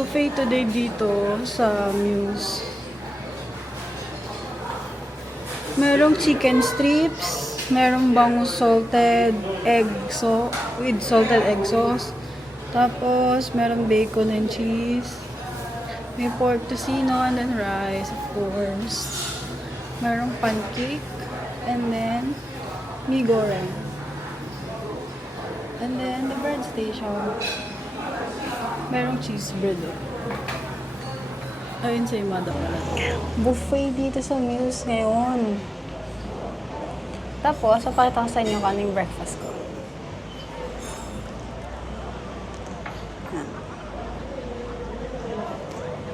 Buffet today dito sa Muse. Merong chicken strips, merong bangus salted egg with salted egg sauce. Tapos, merong bacon and cheese. May pork tocino and then rice, of course. Merong pancake. And then, mi goreng. And then, the bread station. Merong cheese bread. Ayun sa Imada pala. Buffet dito sa Muse ngayon. Tapos, papakita ko sa inyo kung ano yung breakfast ko.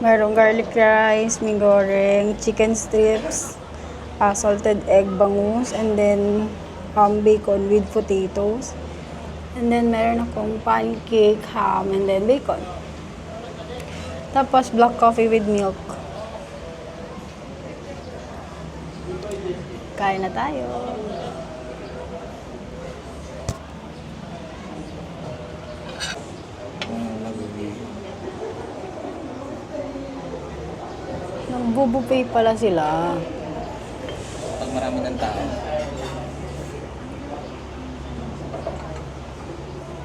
Merong garlic rice, mi goreng, chicken strips, salted egg bangus, and then bacon with potatoes. And then meron akong pancake, ham, and then bacon. Tapos black coffee with milk. Kain na tayo. Nagbo-buffet pala sila. Pag marami ng tao.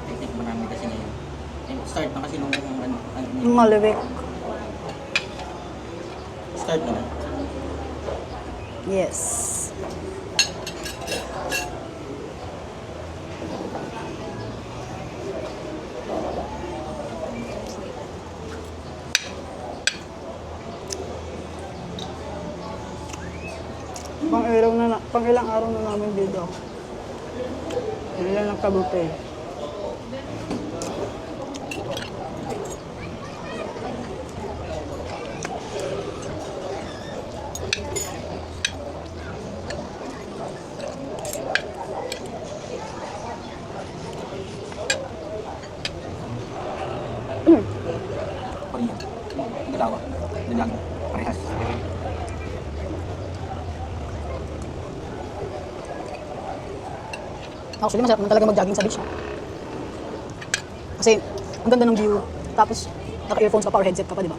Technique marami kasi ngayon. Start na kasi nung Malawik. Start na na. Yes. Pang ilang araw na namin dito. Ilan nagkabuti. Korean. Dalawa. Dalang. Parehas. Actually, masarap naman talaga mag-jogging sa beach. Kasi, ang ganda ng view. Tapos, naka-earphones ka pa or headset ka pa, di ba?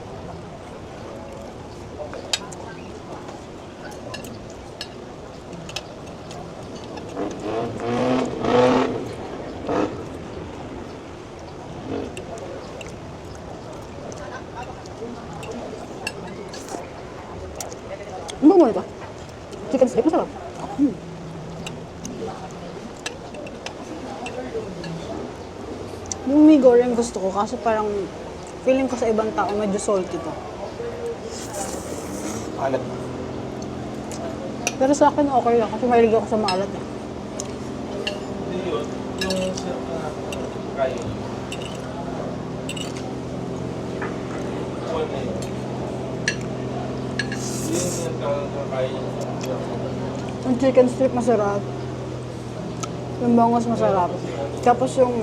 Ano mo ito? Chicken strip, masarap. Yung mi goreng gusto ko kasi parang feeling ko sa ibang tao medyo salty to. Alat. Pero sa akin okay lang kasi mahilig ako sa maalat eh. Yung kayo. Yung chicken strip masarap. Yung bangus masarap. Tapos yung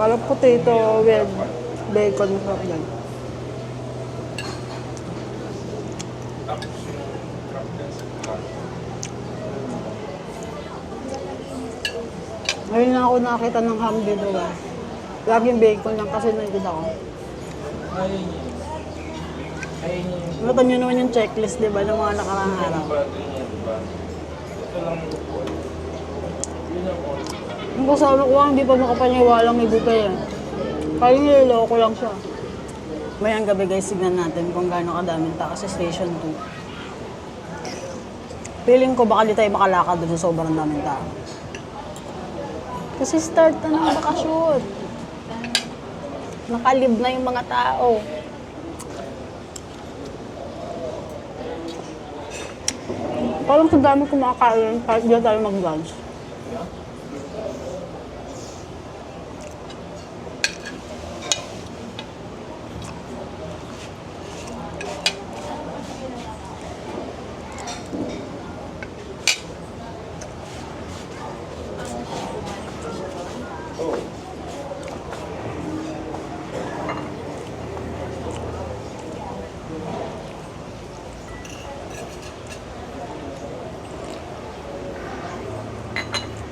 kalap potato with bacon masarap din. Ngayon lang ako nakakita ng ham dito ba. Laging bacon lang kasi nandito ako. Nakita nyo naman yung checklist, di ba, ng mga nakarang araw. Yung kasama ko hindi pa makapaniwalang may buffet yan. Kaya niloloko lang siya. Mayang gabi guys, signan natin kung gaano kadaming tao sa Station 2. Feeling ko baka di tayo makalakad doon sa sobrang daming tao. Kasi start na ng bakasyon. Nakalib na yung mga tao. Parang sa dami kumakain kahit di tayo mag-lunch.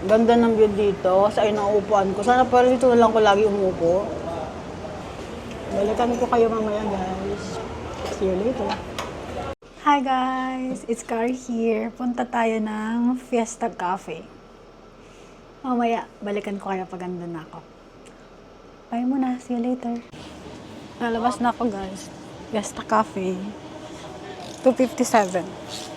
Ganda ng view dito sa inauupuan ko. Sana pala dito na lang ko lagi umupo. Balikan ko kayo mamaya, guys. See you later. Hi guys! It's Kari here. Punta tayo ng Fiesta Cafe. Mamaya, balikan ko kayo pag andun na ako. Bye muna. See you later. Lalabas na ako, guys. Fiesta Cafe. 2:57.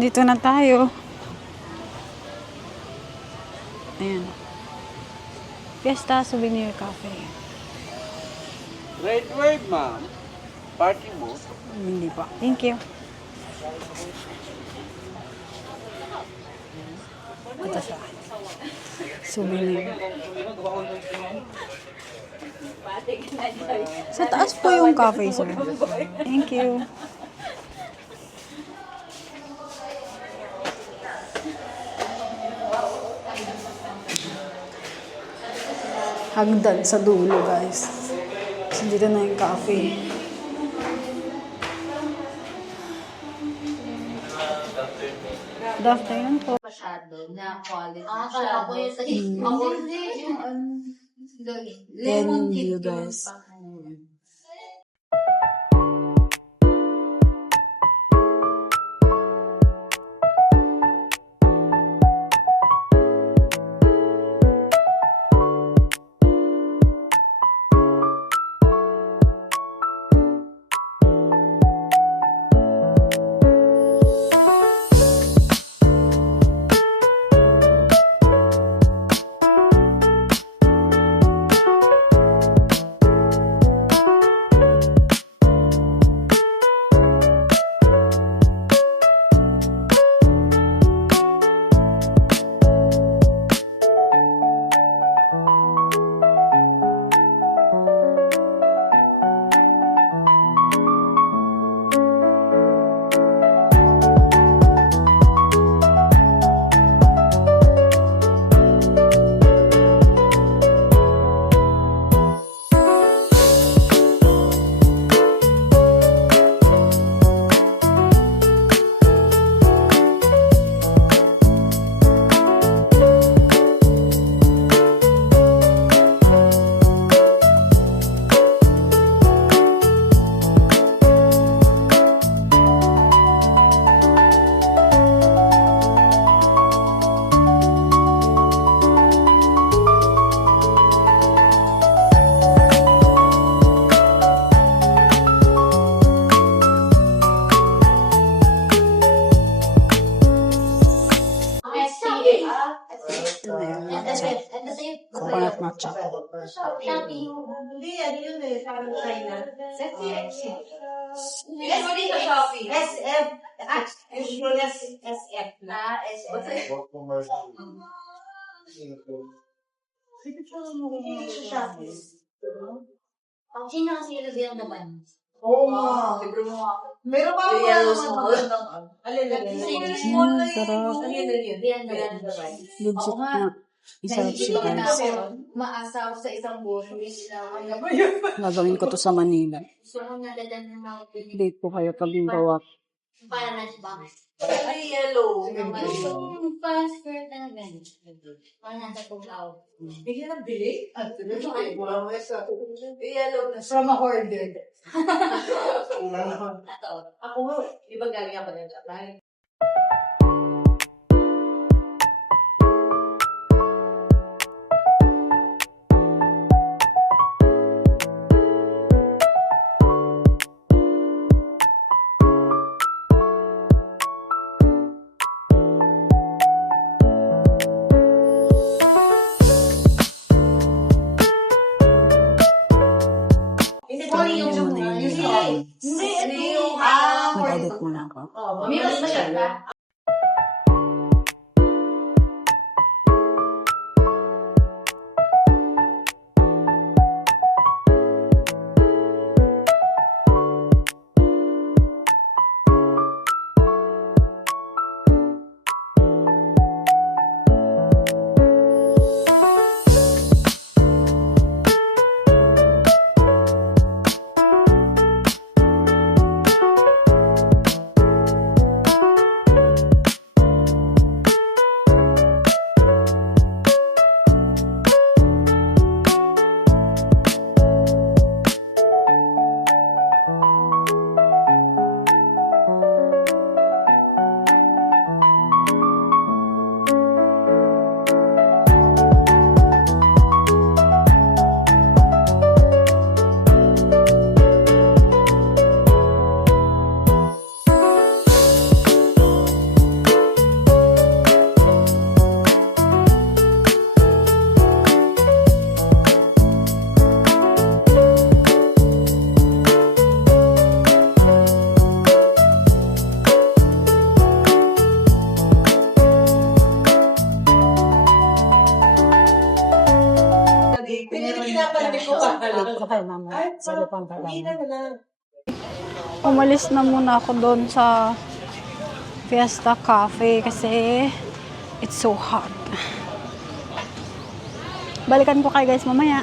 Dito na tayo. Ayan. Fiesta Souvenir Cafe. Red word, ma'am. Party mo? Hindi pa. Thank you. Ito siya. Souvenir. Sa taas po yung cafe, sir. Thank you. Hagdan sa dulo, guys. So, dito na yung cafe. Good afternoon po. Masyado na quality. Kala ko yung sa ako hindi yung lemon Thank you, cake guys. Coconut matcha. Hindi, ano yun eh. Parang China. Usually sa Shopee. SF. Usually SF na. SF. Sa Shopee. Sino kasi ilagay ang naman? Oo nga. Libre mo ako. Meron pa ako Yellow ng small. alin. Sarap. Yan naman. Legit na. Isarap siya, guys. Maasaw sa isang bushwish na Gagawin ko to sa Manila. gusto mo naladan ng mga Date po kayo pag gawa Panas ba? Ay, yellow. Yung passport na ganito. Panas sa tulaw. Bigyan ng bilig. Yellow na. From a hoarder. Ako, di ba galing ako ng Japan? Hindi ko yung hindi yung Mag-edit muna ako. May mas maganda. Pinapalabi ko pa. Okay, mama. Sa lupang Hindi na lang. Umalis na muna ako doon sa Fiesta Cafe kasi it's so hot. Balikan ko kayo guys mamaya.